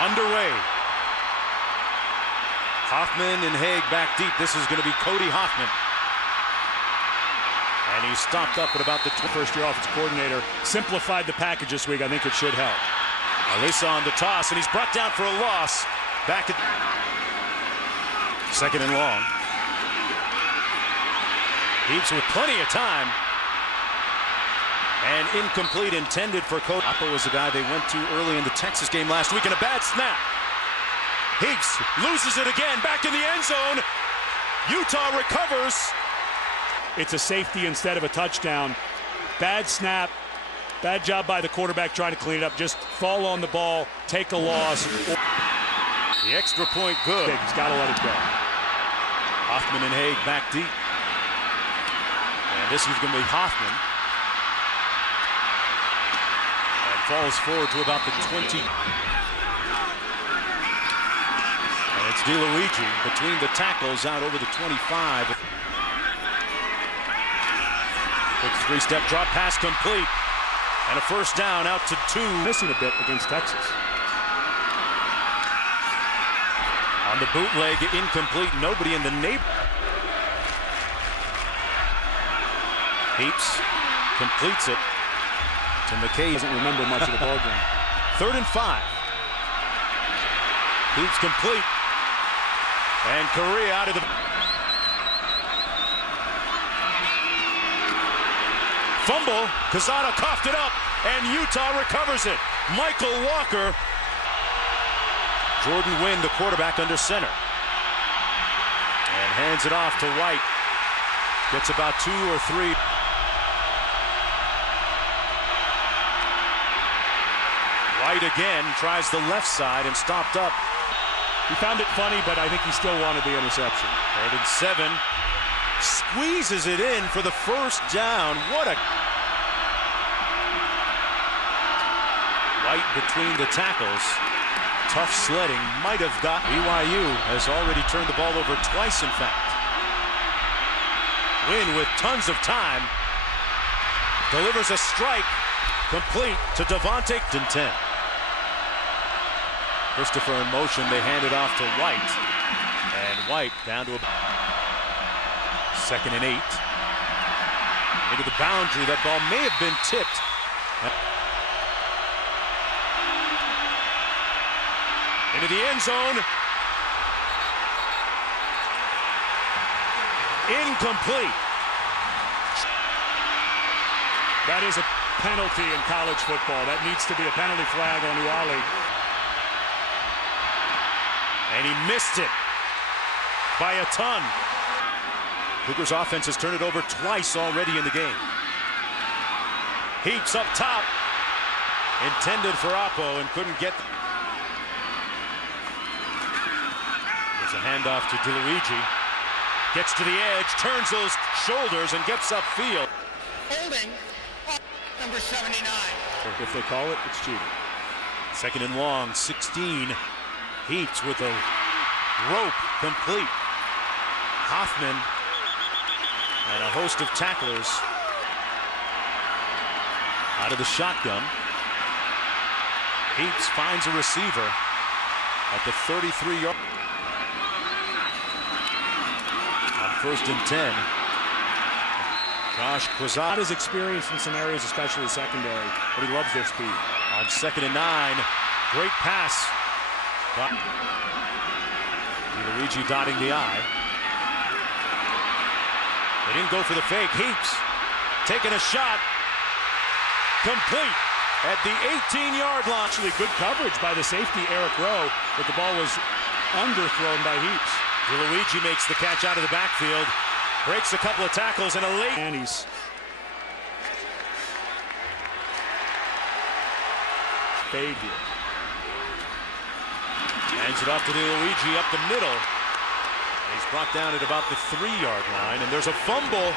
underway. Hoffman and Haig back deep. This is going to be Cody Hoffman. And he's stopped up at about the first-year offensive coordinator. Simplified the package this week. I think it should help. Alyssa on the toss, and he's brought down for a loss. Back at second and long. Heaps with plenty of time. And incomplete, intended for Cody. Oppo was the guy they went to early in the Texas game last week, and a bad snap. Heaps loses it again, back in the end zone. Utah recovers. It's a safety instead of a touchdown. Bad snap. Bad job by the quarterback trying to clean it up. Just fall on the ball, take a loss. The extra point good. He's got to let it go. Hoffman and Haig back deep. And this is going to be Hoffman. And falls forward to about the 20. And it's DeLuigi between the tackles out over the 25. Quick three-step drop pass complete. And a first down out to 2. Missing a bit against Texas. On the bootleg, incomplete. Nobody in the neighborhood. Heaps completes it to McKay. Doesn't remember much of the ball game. 3rd and 5. Heaps complete. And Correa out of the... Fumble. Quezada coughed it up, and Utah recovers it. Michael Walker. Jordan Wynn, the quarterback, under center. And hands it off to White. Gets about 2 or 3. White again tries the left side and stopped up. He found it funny, but I think he still wanted the interception. 3rd and 7. Squeezes it in for the first down. What a... White between the tackles. Tough sledding. Might have got... BYU has already turned the ball over twice, in fact. Wynn with tons of time. Delivers a strike. Complete to Devontae. 10. Christopher in motion. They hand it off to White. And White down to a... 2nd and 8. Into the boundary. That ball may have been tipped. Into the end zone. Incomplete. That is a penalty in college football. That needs to be a penalty flag on Uali. And he missed it by a ton. Cougars offense has turned it over twice already in the game. Heaps up top. Intended for Oppo and couldn't get. There's a handoff to DeLuigi. Gets to the edge, turns those shoulders and gets upfield. Holding number 79. If they call it, it's cheating. 2nd and long, 16. Heaps with a rope complete. Hoffman and a host of tacklers out of the shotgun. Heaps finds a receiver at the 33-yard. On 1st and 10. Josh Quezada is experienced in some areas, especially the secondary, but he loves their speed. On 2nd and 9. Great pass. Luigi dotting the I. They didn't go for the fake. Heaps taking a shot. Complete at the 18-yard line. Actually, good coverage by the safety, Eric Rowe, but the ball was underthrown by Heaps. Luigi makes the catch out of the backfield. Breaks a couple of tackles and a late. And he's fade here. Hands it off to Luigi up the middle. He's brought down at about the 3-yard line, and there's a fumble,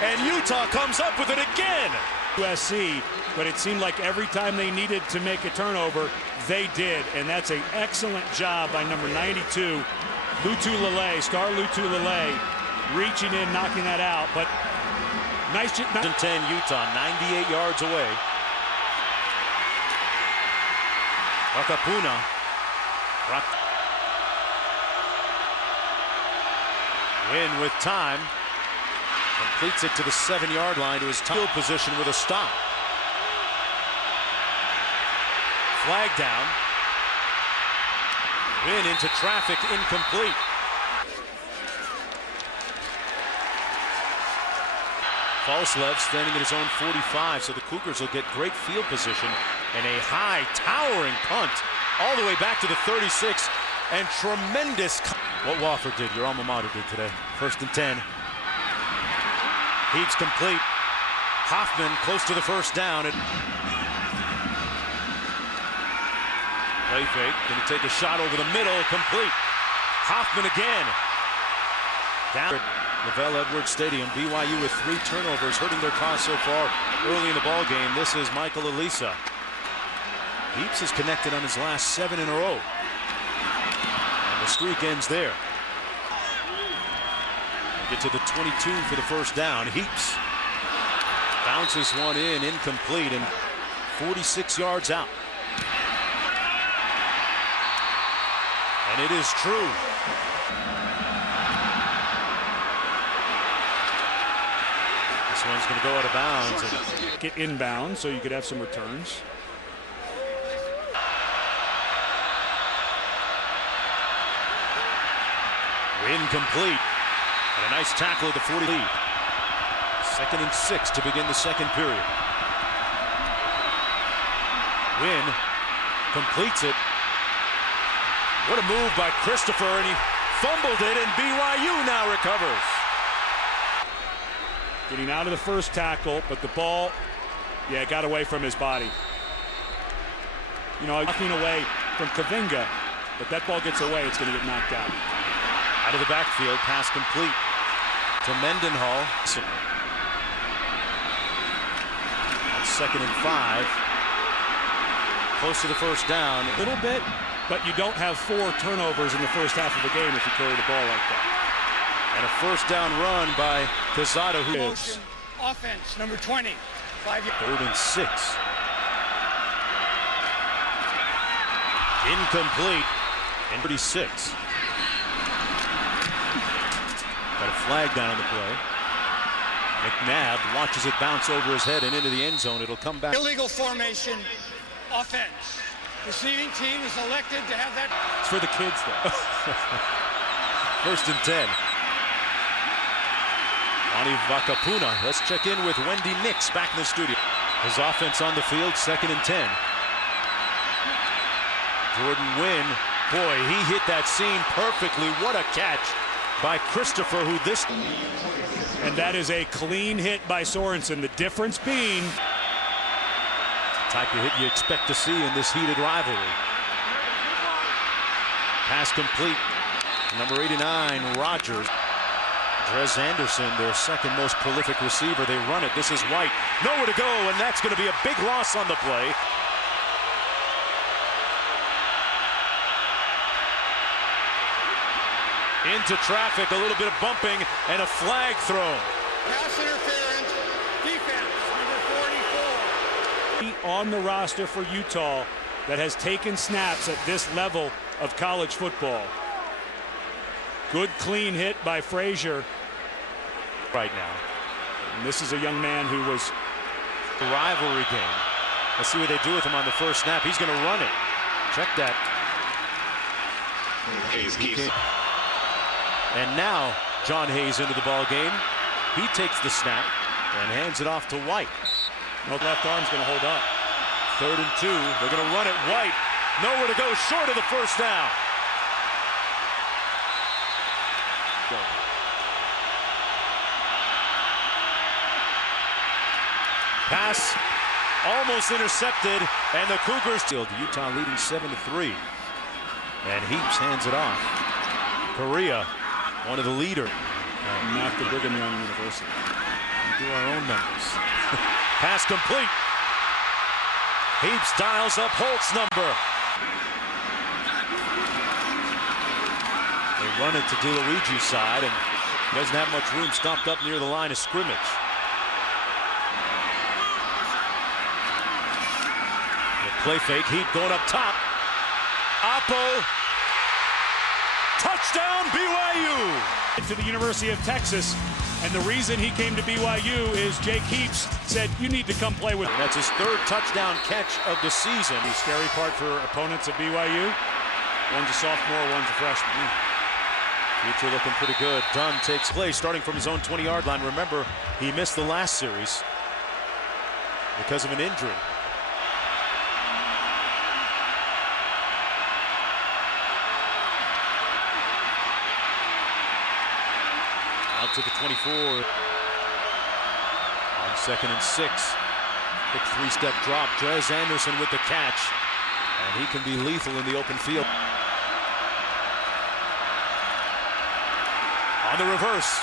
and Utah comes up with it again. USC, but it seemed like every time they needed to make a turnover, they did, and that's an excellent job by number 92, Lutu Lele, star Lutu Lele, reaching in, knocking that out, but nice. 10 Utah, 98 yards away. Wakapuna Win with time. Completes it to the 7-yard line to his field position with a stop. Flag down. Win into traffic, incomplete. Falslev standing at his own 45, so the Cougars will get great field position and a high, towering punt all the way back to the 36, and tremendous. What Wofford did, your alma mater did today. 1st and 10. Heaps complete. Hoffman close to the first down. Play fake, gonna take a shot over the middle, complete. Hoffman again. Down at Lavelle Edwards Stadium, BYU with 3 turnovers, hurting their cause so far early in the ball game. This is Michael Elisa. Heaps is connected on his last 7 in a row. And the streak ends there. Get to the 22 for the first down. Heaps bounces one in, incomplete, and 46 yards out. And it is true. This one's going to go out of bounds. And get inbound so you could have some returns. Incomplete. And a nice tackle at the 40 lead. 2nd and 6 to begin the second period. Win completes it. What a move by Christopher, and he fumbled it, and BYU now recovers. Getting out of the first tackle, but the ball, got away from his body. You know, knocking away from Kavinga, but that ball gets away, it's going to get knocked out. Out of the backfield, pass complete to Mendenhall. 2nd and 5. Close to the first down. A little bit, but you don't have 4 turnovers in the first half of the game if you carry the ball like that. And a first down run by Quezada, who is offense, number 20. 5 yards. 3rd and 6. Incomplete. And 36. Got a flag down on the play. McNabb watches it bounce over his head and into the end zone. It'll come back. Illegal formation offense. Receiving team is elected to have that. It's for the kids, though. 1st and 10. Ani Vakapuna. Let's check in with Wendy Nix back in the studio. His offense on the field, 2nd and 10. Jordan Wynn. Boy, he hit that seam perfectly. What a catch by Christopher, who this. And that is a clean hit by Sorensen. The difference being the type of hit you expect to see in this heated rivalry. Pass complete. Number 89, Rogers. Drez Anderson, their 2nd most prolific receiver. They run it. This is White. Nowhere to go, and that's going to be a big loss on the play. Into traffic, a little bit of bumping, and a flag thrown. Pass interference, defense, number 44. On the roster for Utah that has taken snaps at this level of college football. Good clean hit by Frazier. Right now. And this is a young man who was a rivalry game. Let's see what they do with him on the first snap. He's going to run it. Check that. And now John Hayes into the ball game. He takes the snap and hands it off to White. No, left arm's going to hold up. 3rd and 2. They're going to run it. White. Nowhere to go, short of the first down. Pass almost intercepted, and the Cougars. Utah leading 7-3. And Heaps hands it off. Correa, one of the leaders. Not the Brigham Young University. We do our own numbers. Pass complete. Heaps dials up Holt's number. They run it to DeLuigi's side, and he doesn't have much room stopped up near the line of scrimmage. The play fake, Heap going up top. Oppo Touchdown, BYU! To the University of Texas, and the reason he came to BYU is Jake Heaps said, you need to come play with me. That's his third touchdown catch of the season. The scary part for opponents at BYU, one's a sophomore, one's a freshman. Future looking pretty good. Dunn takes play starting from his own 20-yard line. Remember, he missed the last series because of an injury. Out to the 24. On 2nd and 6. Quick three-step drop. Drez Anderson with the catch. And he can be lethal in the open field. On the reverse.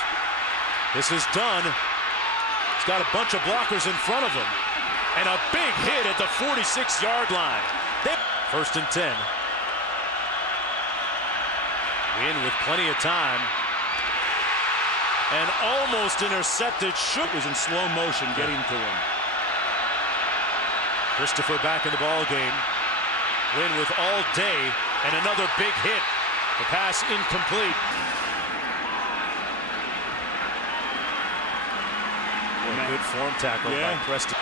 This is Dunn. He's got a bunch of blockers in front of him. And a big hit at the 46-yard line. 1st and 10. Win with plenty of time. And almost intercepted. Shook was in slow motion getting to him. Christopher back in the ball game. Win with all day and another big hit. The pass incomplete. Good form tackle by Preston.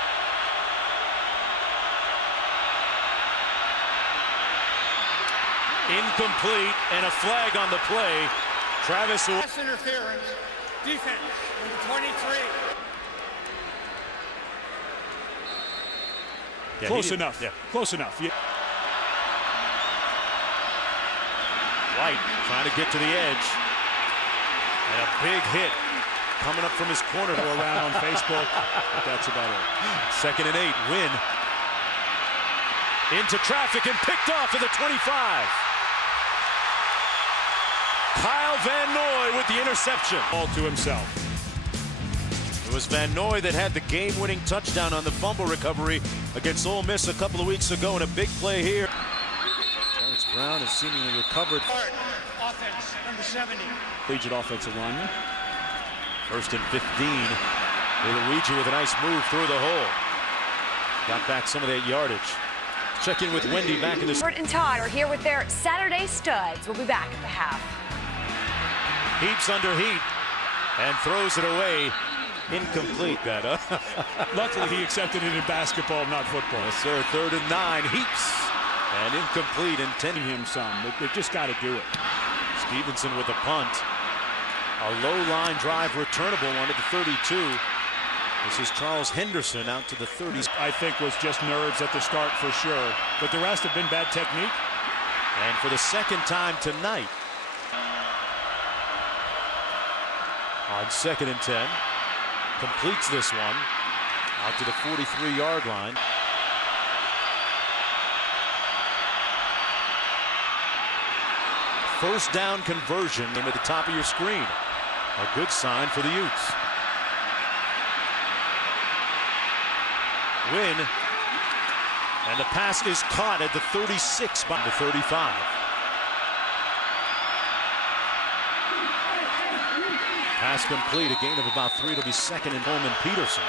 Incomplete and a flag on the play. Travis. Pass interference. Defense, number 23. Yeah, close enough. Yeah. Close enough. Yeah. White trying to get to the edge. And a big hit coming up from his corner. Go around on Facebook. But that's about it. 2nd and 8. Win. Into traffic and picked off at the 25. Kyle Van Noy with the interception. All to himself. It was Van Noy that had the game-winning touchdown on the fumble recovery against Ole Miss a couple of weeks ago, and a big play here. Terrence Brown has seemingly recovered. Offense, number 70. Collegiate offensive lineman. 1st and 15. Luigi with a nice move through the hole. Got back some of that yardage. Check in with Wendy back in the... Bert and Todd are here with their Saturday studs. We'll be back at the half. Heaps under heat and throws it away. Incomplete. Luckily, he accepted it in basketball, not football. Yes, sir. 3rd and 9. Heaps. And incomplete. Intending him some. They just got to do it. Stevenson with a punt. A low line drive returnable one at the 32. This is Charles Henderson out to the 30s. I think was just nerves at the start for sure. But the rest have been bad technique. And for the second time tonight. On 2nd and 10. Completes this one. Out to the 43-yard line. First down conversion at the top of your screen. A good sign for the Utes. Win. And the pass is caught at the 36 by the 35. Pass complete, a gain of about 3. It'll be 2nd and Coleman Peterson.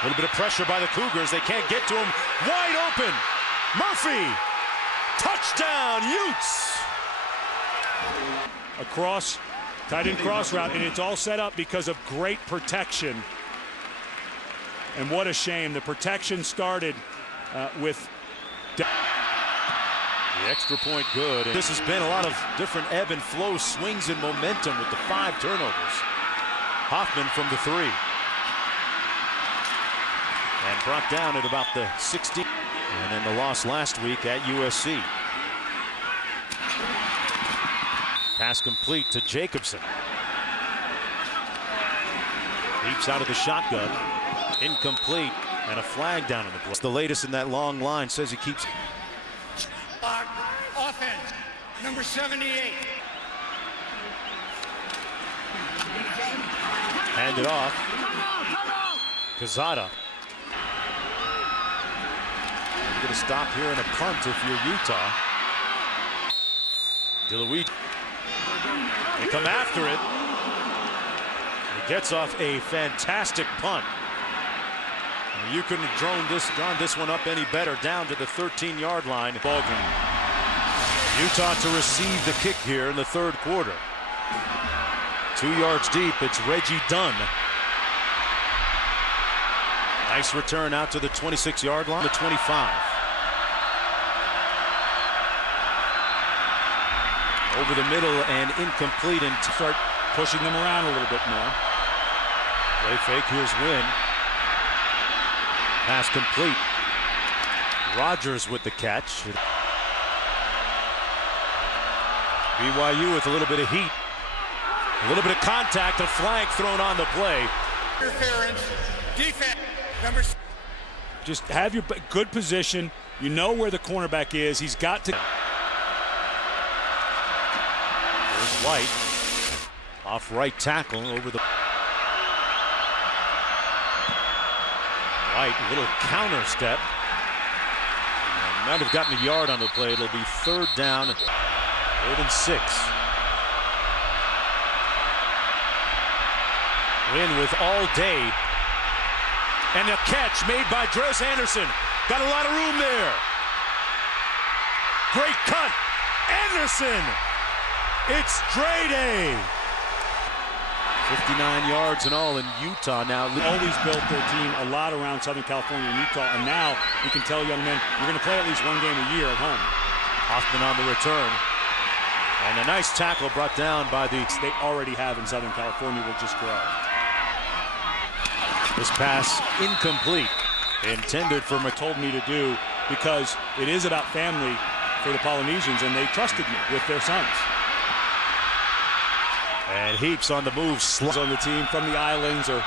A little bit of pressure by the Cougars. They can't get to him. Wide open. Murphy. Touchdown, Utes. A cross, tight end cross route, and it's all set up because of great protection. And what a shame. The protection started with... The extra point good. And this has been a lot of different ebb and flow swings and momentum with the 5 turnovers. Hoffman from the 3. And brought down at about the 60. And then the loss last week at USC. Pass complete to Jacobson. Leaps out of the shotgun. Incomplete. And a flag down in the blitz. The latest in that long line says he keeps... Offense, number 78. Hand it off. Quezada. You're going to stop here in a punt if you're Utah. DeLuigi. They come after it. He gets off a fantastic punt. You couldn't have drawn this one up any better, down to the 13-yard line. Ball game. Utah to receive the kick here in the third quarter. 2 yards deep, it's Reggie Dunn. Nice return out to the 26-yard line, the 25. Over the middle and incomplete, and Start pushing them around a little bit more. Play fake, here's Wynn. Pass complete. Rogers with the catch. BYU with a little bit of heat. A little bit of contact, a flag thrown on the play. Interference, defense, Just have your good position. You know where the cornerback is. He's got to. There's White. Off right tackle over the. White, a little counter step. Might have gotten a yard on the play. It'll be third down, 3rd and 6. Wynn with all day. And a catch made by Dres Anderson. Got a lot of room there. Great cut. Anderson. It's Dre Day. 59 yards in all in Utah now. Always built their team a lot around Southern California and Utah, and now you can tell young men you're going to play at least one game a year at home. Hoffman on the return. And a nice tackle brought down by the. They already have in Southern California will just grow. This pass incomplete. Intended for Told me to do because it is about family for the Polynesians, and they trusted me with their sons. And Heaps on the move. On the team from the islands or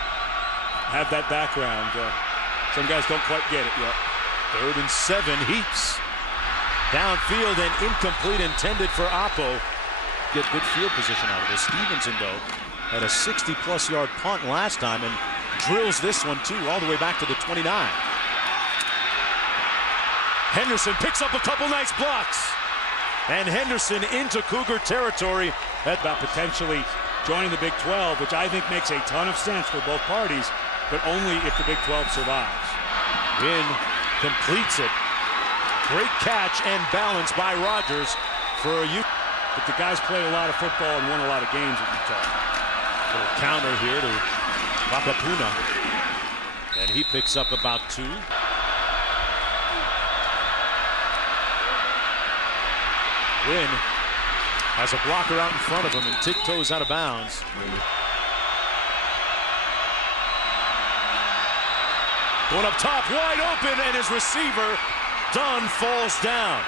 have that background. Some guys don't quite get it yet. 3rd and 7. Heaps downfield and incomplete, intended for Oppo. Get good field position out of this. Stevenson, though, had a 60-plus yard punt last time and drills this one, too, all the way back to the 29. Henderson picks up a couple nice blocks. And Henderson into Cougar territory. About potentially joining the Big 12, which I think makes a ton of sense for both parties, but only if the Big 12 survives. Wynn completes it. Great catch and balance by Rogers for Utah. But the guys played a lot of football and won a lot of games at Utah. Little counter here to Wakapuna. And he picks up about 2. Wynn has a blocker out in front of him and tiptoes out of bounds. Going up top, wide open, and his receiver, Dunn, falls down.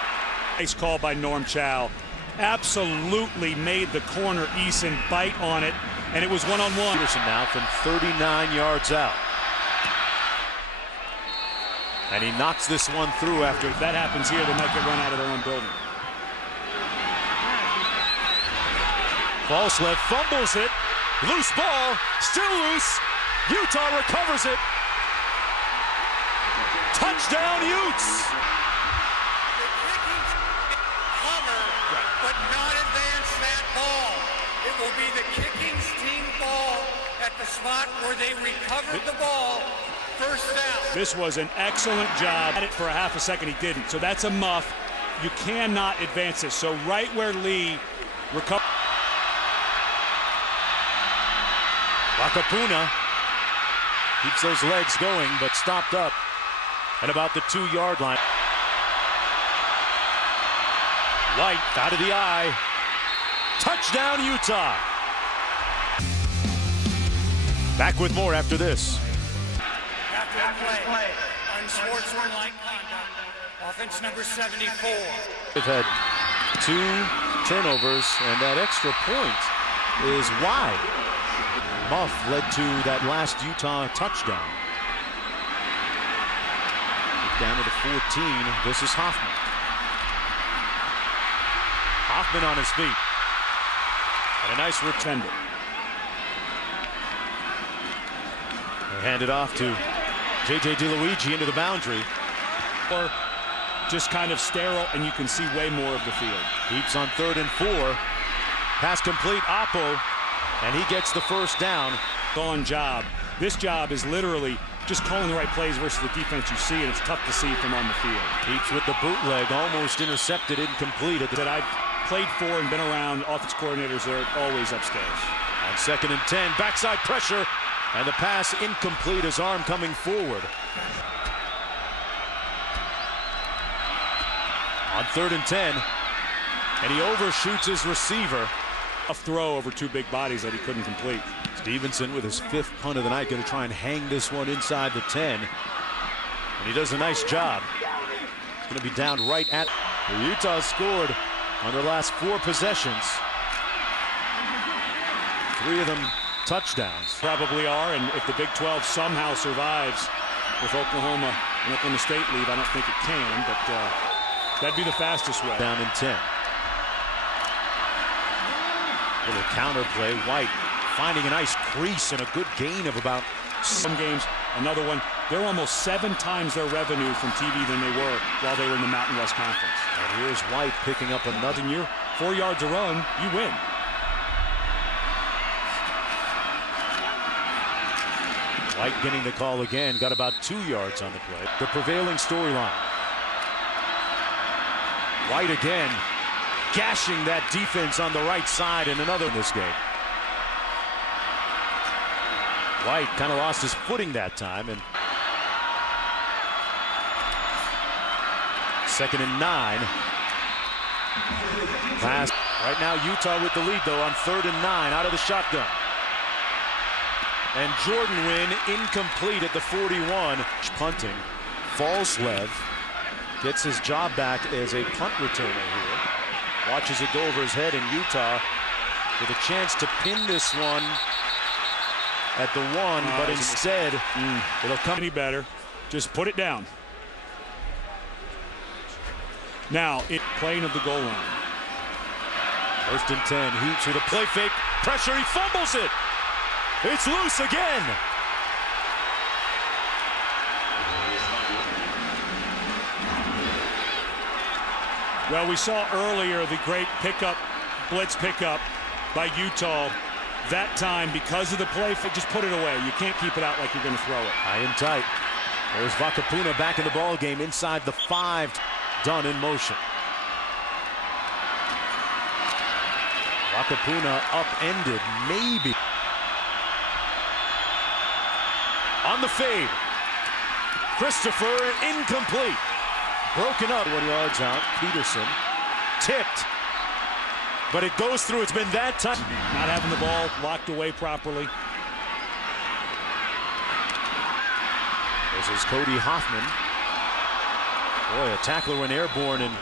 Nice call by Norm Chow. Absolutely made the corner Eason bite on it, and it was one-on-one. Peterson now from 39 yards out. And he knocks this one through after. If that happens here, they might get run out of their own building. False left, fumbles it. Loose ball, still loose. Utah recovers it. Touchdown, Utes. cover, but not advance that ball. It will be the kicking's team ball at the spot where they recovered the ball. First down. This was an excellent job. Had it for a half a second, he didn't. So that's a muff. You cannot advance this. So right where Lee recovered. Wakapuna keeps those legs going, but stopped up at about the 2-yard line. White out of the eye. Touchdown, Utah. Back with more after this. After the play, unsportsmanlike conduct. Offense number 74. They've had 2 turnovers, and that extra point is wide. Muff led to that last Utah touchdown. Down to the 14. This is Hoffman. Hoffman on his feet. And a nice return. They hand it off to J.J. DeLuigi into the boundary. Or just kind of sterile, and you can see way more of the field. Heaps on 3rd and 4. Pass complete, Oppo, and he gets the first down. On job. This job is literally just calling the right plays versus the defense you see, and it's tough to see from on the field. Heaps with the bootleg, almost intercepted, incomplete. That I've played for and been around offense coordinators that are always upstairs. On 2nd and 10, backside pressure, and the pass incomplete, his arm coming forward. On 3rd and 10, and he overshoots his receiver. A throw over two big bodies that he couldn't complete. Stevenson with his 5th punt of the night, going to try and hang this one inside the 10. And he does a nice job. It's going to be down right at Utah. Scored on their last 4 possessions. 3 of them touchdowns. Probably are, and if the Big 12 somehow survives with Oklahoma and Oklahoma State leave, I don't think it can, but that'd be the fastest way. Down in 10. Little counter play. White finding a nice crease and a good gain of about. Some games, another one, they're almost 7 times their revenue from TV than they were while they were in the Mountain West Conference. And here's White picking up another. In year, 4 yards a run, you win. White getting the call again, got about 2 yards on the play. The prevailing storyline. White again, gashing that defense on the right side, and another in this game. White kind of lost his footing that time, and 2nd and 9. Pass. Right now Utah with the lead though on 3rd and 9 out of the shotgun. And Jordan Wynn incomplete at the 41. Punting. Falslev gets his job back as a punt returner here. Watches it go over his head, in Utah with a chance to pin this one at the 1, but instead it'll come any better. Just put it down. Now, playing of the goal line. 1st and 10. Heaps with a play fake. Pressure. He fumbles it. It's loose again. Well, we saw earlier the great blitz pickup by Utah. That time, because of the play, just put it away. You can't keep it out like you're going to throw it. High and tight. There's Vakapuna back in the ball game inside the 5. Done in motion. Vakapuna upended, maybe. On the fade. Christopher, incomplete. Broken up 1 yards out. Peterson tipped, but it goes through. It's been that time. Not having the ball locked away properly. This is Cody Hoffman. Boy, a tackler went airborne, and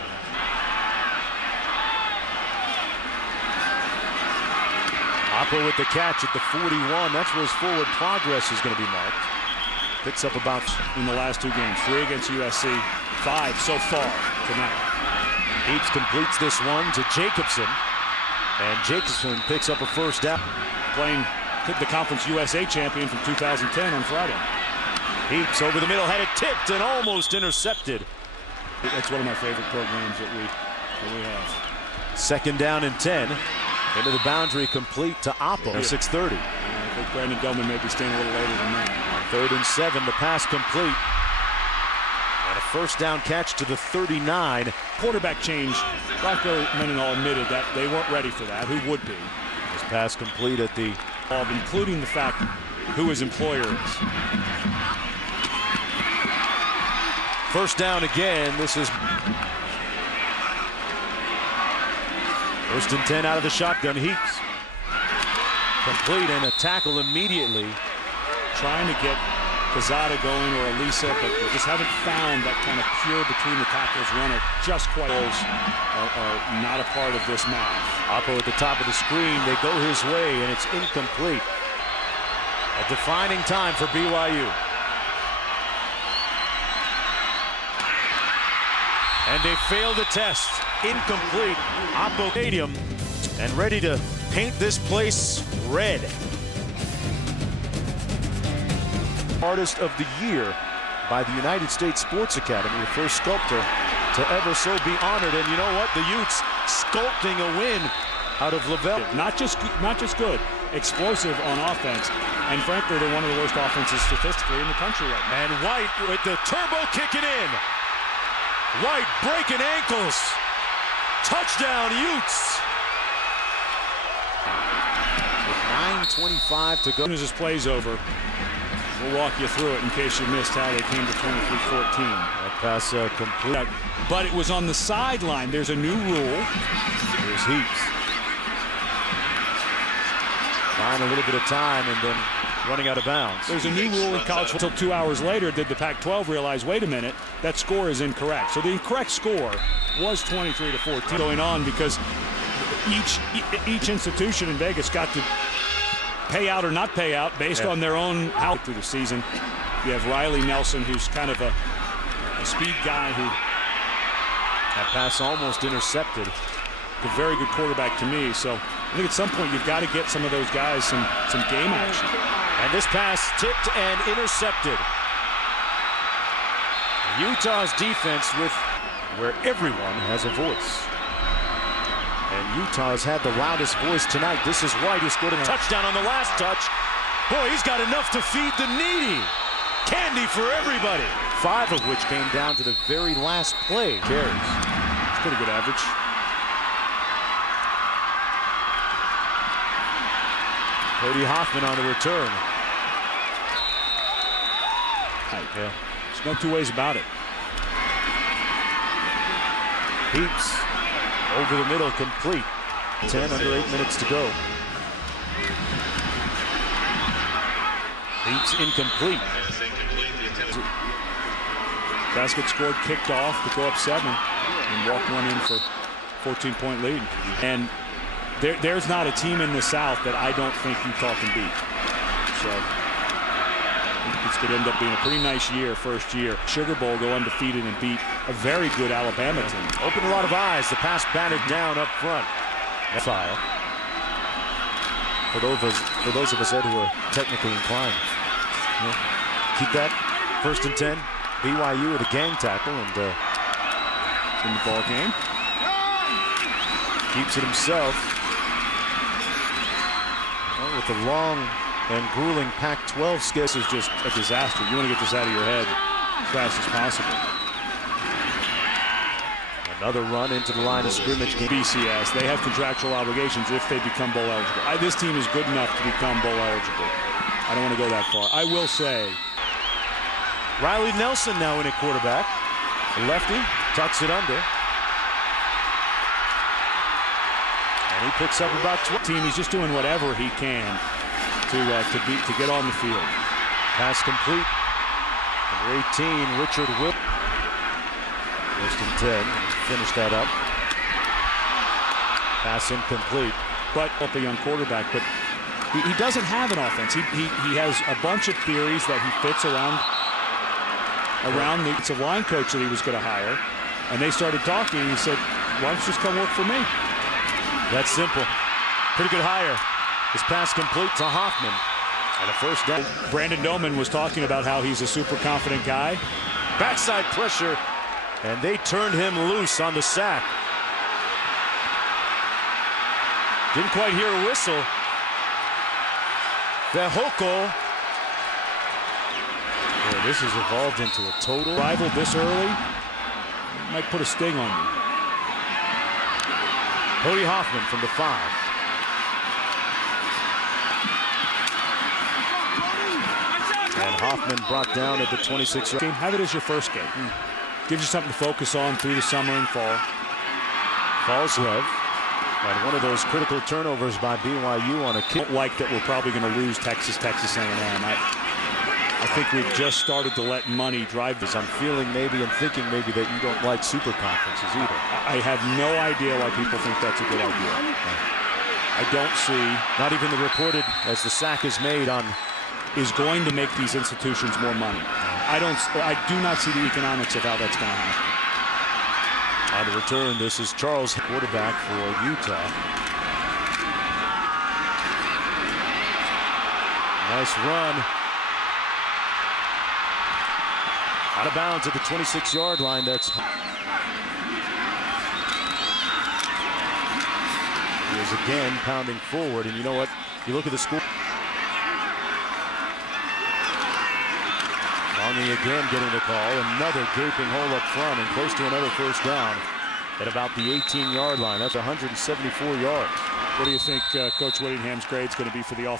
Oppo with the catch at the 41. That's where his forward progress is going to be marked. Picks up about in the last 2 games. 3 against USC, 5 so far tonight. Heaps completes this one to Jacobson, and Jacobson picks up a 1st down. Playing the Conference USA champion from 2010 on Friday. Heaps over the middle, had it tipped and almost intercepted. That's one of my favorite programs that we have. 2nd down and 10. Into the boundary, complete to Oppo. 6:30. I think Brandon Delman may be staying a little later than that. On 3rd and 7, the pass complete. And a 1st down catch to the 39. Quarterback change. Rocco Mendenhall admitted that they weren't ready for that. Who would be? This pass complete at the... including the fact who his employer is. 1st down again. This is 1st and 10 out of the shotgun. Heaps. Complete, and a tackle immediately. Trying to get Quezada going or Elisa, but they just haven't found that kind of pure between the tackles runner. Just quite are not a part of this match. Oppo at the top of the screen. They go his way, and it's incomplete. A defining time for BYU. And they fail the test. Incomplete. Oppo Stadium, and ready to paint this place red. Artist of the Year by the United States Sports Academy, the first sculptor to ever so be honored. And you know what? The Utes sculpting a win out of Lavelle. Not just good, explosive on offense. And frankly, they're one of the worst offenses statistically in the country right now. And White with the turbo kicking in. White breaking ankles. Touchdown, Utes. With 9:25 to go. As soon as this play's over, we'll walk you through it in case you missed how they came to 23-14. That pass complete. But it was on the sideline. There's a new rule. There's Heaps. Buying a little bit of time and then running out of bounds. There's a new rule in college football. Until 2 hours later, did the Pac-12 realize, wait a minute, that score is incorrect. So the incorrect score was 23-14 going on because each institution in Vegas got to pay out or not pay out based on their own how through the season. You have Riley Nelson, who's kind of a speed guy who that pass almost intercepted. A very good quarterback to me. So I think at some point you've got to get some of those guys some game action. And this pass tipped and intercepted. Utah's defense with where everyone has a voice. And Utah's had the loudest voice tonight. This is White who scored a touchdown on the last touch. Boy, he's got enough to feed the needy. Candy for everybody. 5 of which came down to the very last play. Carries. It's pretty good average. Cody Hoffman on the return. Yeah. There's no two ways about it. Heaps over the middle, complete. 10 under 8 minutes to go. Heaps incomplete. Basket scored, kicked off to go up 7 and walk one in for 14-point lead. And there's not a team in the South that I don't think Utah can beat. So I think it's going to end up being a pretty nice year, first year. Sugar Bowl go undefeated and beat a very good Alabama team. Open a lot of eyes. The pass batted down up front. File. For those of us who are technically inclined. Keep that. 1st and 10. BYU with a gang tackle and in the ball game. Keeps it himself. Well, with the long and grueling Pac-12 skills is just a disaster. You want to get this out of your head as fast as possible. Another run into the line of scrimmage. BCS, they have contractual obligations if they become bowl eligible. This team is good enough to become bowl eligible. I don't want to go that far. I will say, Riley Nelson now in at quarterback. The lefty tucks it under. And he picks up about 12. Team, he's just doing whatever he can to get on the field. Pass complete. Number 18, Richard Whip. 1st and 10. Finish that up. Pass incomplete. But up a young quarterback, but he doesn't have an offense. He has a bunch of theories that he fits around the offensive line coach that he was going to hire. And they started talking. He said, why don't you just come work for me? That's simple. Pretty good hire. His pass complete to Hoffman. And a 1st down. Brandon Doman was talking about how he's a super confident guy. Backside pressure. And they turned him loose on the sack. Didn't quite hear a whistle. Vehoko. Yeah, this has evolved into a total rival this early. Might put a sting on you. Cody Hoffman from the 5. And Hoffman brought down at the 26-yard line. Have it as your first game. Gives you something to focus on through the summer and fall. Falls Lev. And one of those critical turnovers by BYU on a kick. Don't like that we're probably going to lose Texas A&M. I think we've just started to let money drive this. I'm feeling maybe and thinking maybe that you don't like super conferences either. I have no idea why people think that's a good idea. I don't see. Not even the reported as the sack is made on. Is going to make these institutions more money. I do not see the economics of how that's going to happen. On the return, this is Charles, quarterback for Utah. Nice run. Out of bounds at the 26-yard line. That's is again pounding forward. And you know what? You look at the score. Longy again getting the call. Another gaping hole up front and close to another first down at about the 18-yard line. That's 174 yards. What do you think Coach Whittingham's grade is going to be for the offense?